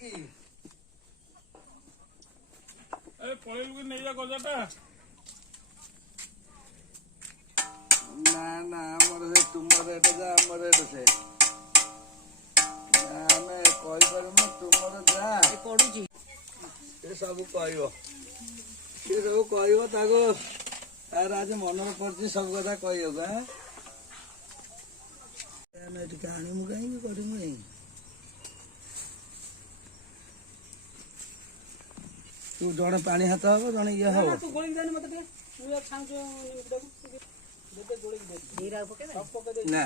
कि अरे पळेल की नहीं जा गजाटा ना ना हमर से तुमर रेट जा हमर रेट से ଆମେ କହିପାରିବୁ ତୁମର ଯା ପଡୁଛି ସେ ସବୁ କହିବ ସେ ସବୁ କହିବ ତାକୁ ତାର ଆଜି ମନରେ ପଡୁଛି ସବୁ କଥା କହିବାକୁ ଆମେ ଟିକେ ଆଣିମୁ କାହିଁକି କରିମୁ କାହିଁକି ତୁ ଜଣେ ପାଣି ହାତ ହବ ଜଣେ ଇଏ ହବ ତୁ ଗୋଳିକି ଦେନି ମତେ ଟିକେ ମୁଁ ଛାଣୁଛୁ ଯେତେ ଗୋଳିକି ଦେ ଧୀରା ପକେଇ ଦେ ପକେଇ ଦେ ନା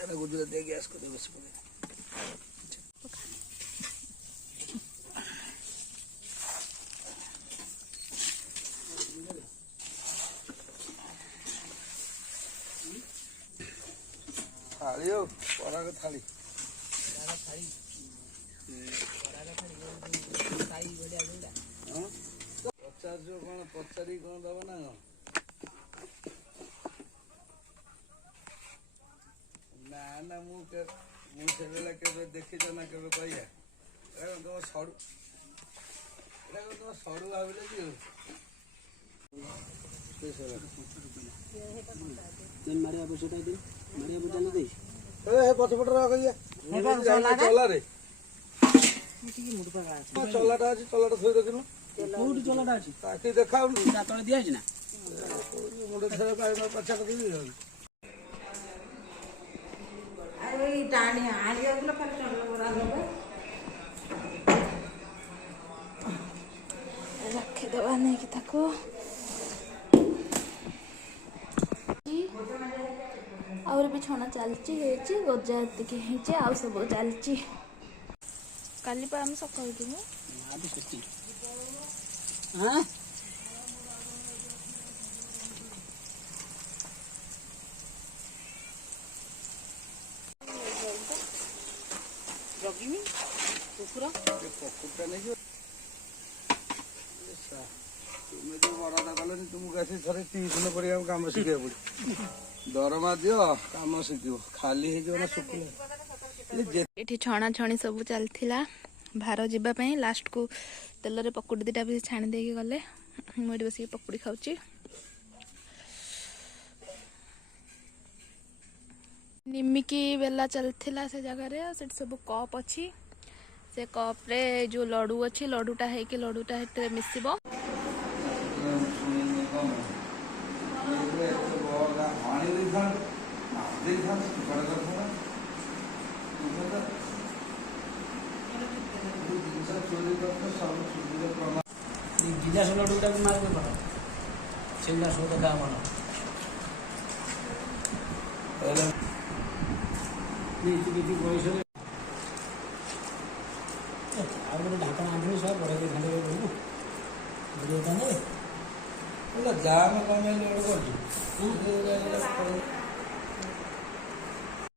ଏଟା ଗୁଜୁରା ଦେଇ ଗ୍ୟାସ୍ କରି ବସି ପକେଇ थाली हो पराग थाली पचास कौन पचारि कौन दब ना ना ना मुझे के देखी ना के कहिया तुम सड़ू तुम सड़ू भाविले कि मारिया बसोटा दे मारिया बजाने दे पछपट चला रे चलाटा अच्छी चलाटा थोड़ी देखिनु कोठी चलाटा अछि ताकि देखाउनु ता तळे दिया अछि ना मुंडे थरे पाइ पछा कर दी अरे टाणी आली अगला पर चल बरा लोग रखे देवा नहीं कि ताको और भी छना चलची हेची गजा एतिके हेची आ सब चलची काली पर हम सकाळ दिनु आदि सच्ची हां रगिनी कुकुरा पकुटा नहीं जो तुम्हें जो बड़ा कलनी तुमको ऐसे थरे ट्यूशन पढ़िया काम शिखे पड़ी दरमा दियो काम शिखिब खाली हो शुक्ला एठी छणा छणी सब चलथिला भार जिबा पई लास्ट को तेल रे पकुड़ी दिटा भी छाणी दे के गले मोडी बसी पकुड़ी खाउची निमिकी बेला चलथिला से जगह रे से सब कप अछि से कप रे जो लड्डू अछि लड्डूटा है कि लड्डूटा हेते मिसिबो जिला से लड्डू टाइप मार के बड़ा छिंदा सो का मन नहीं तू किसी बॉयस है आगे ढाकन आंधे सब बड़े के घंटे में बोलू वीडियो बने जाम कम लोड कर